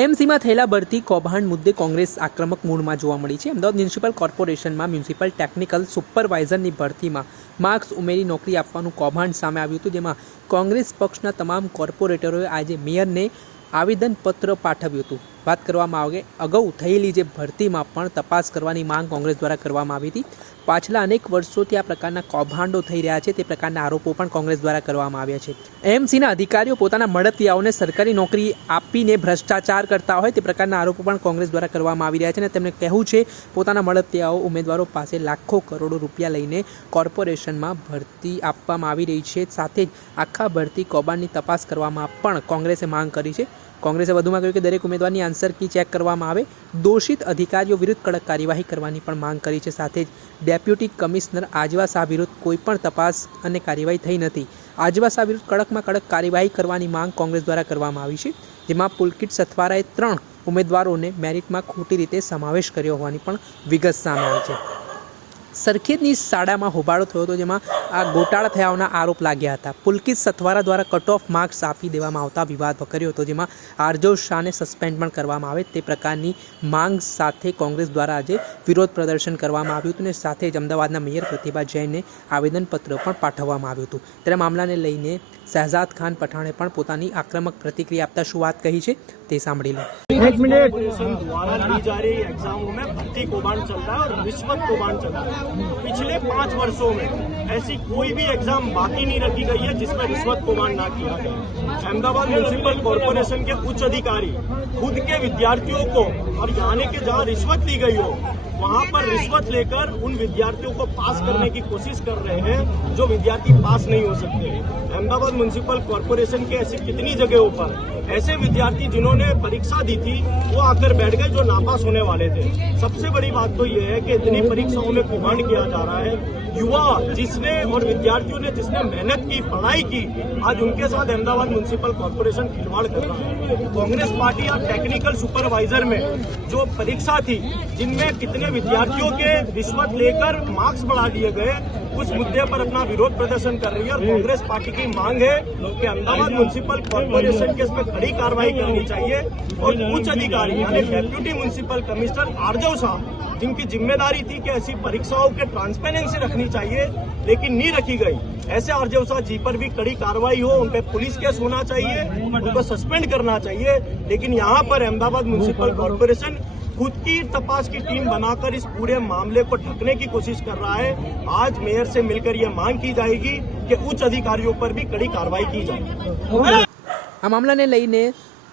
એમસીમાં થયેલા ભરતી કૌભાંડ મુદ્દે કોંગ્રેસ આક્રમક મૂડમાં જોવા મળી છે। અમદાવાદ મ્યુનિસિપલ કોર્પોરેશનમાં મ્યુનિસિપલ ટેકનિકલ સુપરવાઇઝરની ભરતીમાં માર્ક્સ ઉમેરી નોકરી આપવાનું કૌભાંડ સામે આવ્યું હતું, જેમાં કોંગ્રેસ પક્ષના તમામ કોર્પોરેટરોએ આજે મેયરને આવેદનપત્ર પાઠવ્યું હતું। વાત કરવામાં આવે અગાઉ થયેલી જે ભરતીમાં પણ તપાસ કરવાની માંગ કોંગ્રેસ દ્વારા કરવામાં આવી હતી। પાછલા અનેક વર્ષોથી આ પ્રકારના કૌભાંડો થઈ રહ્યા છે, તે પ્રકારના આરોપો પણ કોંગ્રેસ દ્વારા કરવામાં આવ્યા છે। એમસીના અધિકારીઓ પોતાના મળતિયાઓને સરકારી નોકરી આપીને ભ્રષ્ટાચાર કરતા હોય તે પ્રકારના આરોપો પણ કોંગ્રેસ દ્વારા કરવામાં આવી રહ્યા છે અને તેમણે કહેવું છે પોતાના મળતિયાઓ ઉમેદવારો પાસે લાખો કરોડો રૂપિયા લઈને કોર્પોરેશનમાં ભરતી આપવામાં આવી રહી છે। સાથે જ આખા ભરતી કૌભાંડની તપાસ કરવામાં પણ કોંગ્રેસે માંગ કરી છે। કોંગ્રેસે વધુમાં કહ્યું કે દરેક ઉમેદવારની આન્સર કી ચેક કરવામાં આવે, દોષિત અધિકારીઓ વિરુદ્ધ કડક કાર્યવાહી કરવાની પણ માંગ કરી છે। સાથે જ ડેપ્યુટી કમિશનર આજવા શાહ વિરુદ્ધ કોઈ પણ તપાસ અને કાર્યવાહી થઈ નથી। આજવા શાહ વિરુદ્ધ કડકમાં કડક કાર્યવાહી કરવાની માંગ કોંગ્રેસ દ્વારા કરવામાં આવી છે, જેમાં પુલકિત સથવારાએ 3 ઉમેદવારોને મેરિટમાં ખોટી રીતે સમાવેશ કર્યો હોવાની પણ વિગત સામે આવી છે। સરખેજની શાળામાં હોબાળો થયો હતો, જેમાં આ ગોટાળા થયાના આરોપ લાગ્યા હતા। પુલકિત સથવારા દ્વારા કટ ઓફ માર્ક્સ આપી દેવામાં આવતા વિવાદ વકર્યો હતો, જેમાં આરજવ શાહને સસ્પેન્ડ પણ કરવામાં આવે તે પ્રકારની માંગ સાથે કોંગ્રેસ દ્વારા આજે વિરોધ પ્રદર્શન કરવામાં આવ્યું હતું અને સાથે જ અમદાવાદના મેયર પ્રતિભા જૈનને આવેદનપત્ર પણ પાઠવવામાં આવ્યું હતું। ત્યારે મામલાને લઈને શહેજાદ ખાન પઠાણે પણ પોતાની આક્રમક પ્રતિક્રિયા આપતા શું વાત કહી છે તે સાંભળી લો। द्वारा ली जा रही एग्जामों में भर्ती कौभांड चल रहा है और रिश्वत कौभांड चल रहा है। पिछले 5 वर्षों में ऐसी कोई भी एग्जाम बाकी नहीं रखी गई है जिसमें रिश्वत कौभांड ना किया गया। अहमदाबाद म्यूनिसिपल कॉर्पोरेशन के उच्च अधिकारी खुद के विद्यार्थियों को और आने के जहाँ रिश्वत ली गई हो वहाँ पर रिश्वत लेकर उन विद्यार्थियों को पास करने की कोशिश कर रहे हैं जो विद्यार्थी पास नहीं हो सकते। अहमदाबाद म्यूनिसिपल कॉर्पोरेशन के ऐसी कितनी जगहों पर ऐसे विद्यार्थी जिन्होंने परीक्षा दी थी वो आकर बैठ गए जो नापास होने वाले थे। सबसे बड़ी बात तो ये है कि इतनी परीक्षाओं में कौभांड किया जा रहा है। युवा जिसने और विद्यार्थियों ने जिसने मेहनत की, पढ़ाई की, आज उनके साथ अहमदाबाद म्यूनिसिपल कॉर्पोरेशन खिलवाड़ कर रहा है। कांग्रेस पार्टी और टेक्निकल सुपरवाइजर में जो परीक्षा थी जिनमें कितने विद्यार्थियों के रिश्वत लेकर मार्क्स बढ़ा दिए गए, उस मुद्दे पर अपना विरोध प्रदर्शन कर रही है और कांग्रेस पार्टी की मांग है कि अहमदाबाद म्यूनिसिपल कॉर्पोरेशन के इसमें कड़ी कार्रवाई करनी चाहिए और उच्च अधिकारी यानी डेप्यूटी म्यूनिसिपल कमिश्नर आरजव शाह जिनकी जिम्मेदारी थी कि ऐसी परीक्षाओं के ट्रांसपेरेंसी रखनी चाहिए लेकिन नहीं रखी गई, ऐसे आरजव शाह जी पर भी कड़ी कार्रवाई हो, उन पर पुलिस केस होना चाहिए, उनको सस्पेंड करना चाहिए। लेकिन यहाँ पर अहमदाबाद म्यूनिसिपल कॉर्पोरेशन खुद की तपास की टीम बनाकर इस पूरे मामले को ढकने की कोशिश कर रहा है। आज मेयर से मिलकर ये मांग की जाएगी कि उच्च अधिकारियों पर भी कड़ी कार्रवाई की जाए। આ મામલાને લઈને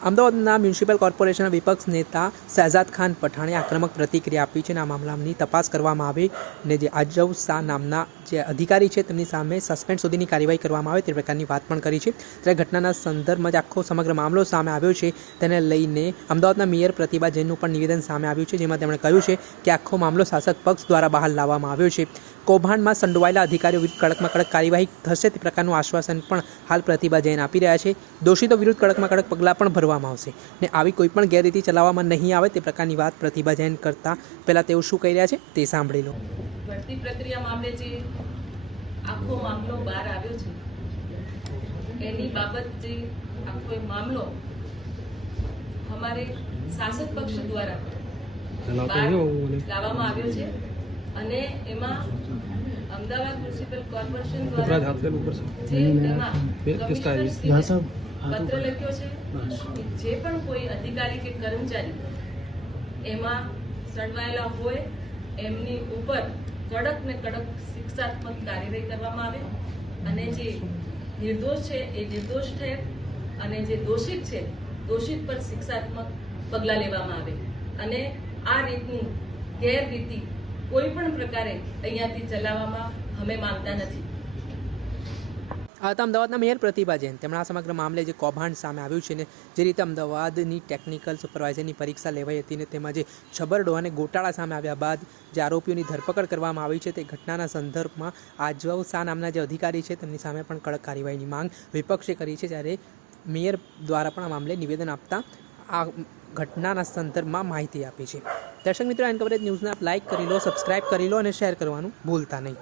અમદાવાદના મ્યુનિસિપલ કોર્પોરેશનના વિપક્ષ નેતા શહેજાદ ખાન પઠાણે આક્રમક પ્રતિક્રિયા આપી છે અને આ મામલાની તપાસ કરવામાં આવે અને જે આજવ શાહ નામના જે અધિકારી છે તેમની સામે સસ્પેન્ડ સુધીની કાર્યવાહી કરવામાં આવે તે પ્રકારની વાત પણ કરી છે। ત્યારે ઘટનાના સંદર્ભમાં જ આખો સમગ્ર મામલો સામે આવ્યો છે, તેને લઈને અમદાવાદના મેયર પ્રતિભા જૈનનું પણ નિવેદન સામે આવ્યું છે, જેમાં તેમણે કહ્યું છે કે આખો મામલો શાસક પક્ષ દ્વારા બહાર લાવવામાં આવ્યો છે। કૌભાંડમાં સંડોવાયેલા અધિકારીઓ વિરુદ્ધ કડકમાં કડક કાર્યવાહી થશે તે પ્રકારનું આશ્વાસન પણ હાલ પ્રતિભા જૈન આપી રહ્યા છે। દોષિતો વિરુદ્ધ કડકમાં કડક પગલાં પણ ભરવામાં આવશે ને આવી કોઈ પણ ગેરરીતિ ચલાવવામાં નહીં આવે તે પ્રકારની વાત પ્રતિભા જૈન કરતા પહેલાં તેઓ શું કહી રહ્યા છે તે સાંભળી લો। ભરતી પ્રક્રિયા મામલે જે આખો મામલો બહાર આવ્યો છે એની બાબત જે આખો મામલો અમારે શાસક પક્ષ દ્વારા બહાર લાવવામાં આવ્યો છે અને એમાં અમદાવાદ મ્યુનિસિપલ કોર્પોરેશન દ્વારા પત્ર લખ્યો છે જે પણ કોઈ અધિકારી કે કર્મચારી એમાં સંડવાયેલા હોય એમની ઉપર કડક ને કડક શિક્ષાત્મક કાર્યવાહી કરવામાં આવે અને જે નિર્દોષ છે એ નિર્દોષ ઠેર અને જે દોષિત છે દોષિત પર શિક્ષાત્મક પગલાં લેવામાં આવે અને આ રીતની ગેરરીતિ કોઈ પણ પ્રકારે અહીંયાથી ચલાવવામાં અમે માંગતા નથી। આ હતા અમદાવાદના મેયર પ્રતિભા જૈન। તેમણે આ સમગ્ર મામલે જે કૌભાંડ સામે આવ્યું છે ને જે રીતે અમદાવાદની ટેકનિકલ સુપરવાઇઝરની પરીક્ષા લેવાઈ હતી ને તેમાં જે છબરડો અને ગોટાળા સામે આવ્યા બાદ જે આરોપીઓની ધરપકડ કરવામાં આવી છે તે ઘટનાના સંદર્ભમાં આજવ શાહ નામના જે અધિકારી છે તેમની સામે પણ કડક કાર્યવાહીની માંગ વિપક્ષે કરી છે, જ્યારે મેયર દ્વારા પણ આ મામલે નિવેદન આપતા આ ઘટનાના સંદર્ભમાં માહિતી આપી છે। દર્શક મિત્રો, એન કવરેજ ન્યૂઝને આપ લાઇક કરી લો, સબસ્ક્રાઇબ કરી લો અને શેર કરવાનું ભૂલતા નહીં।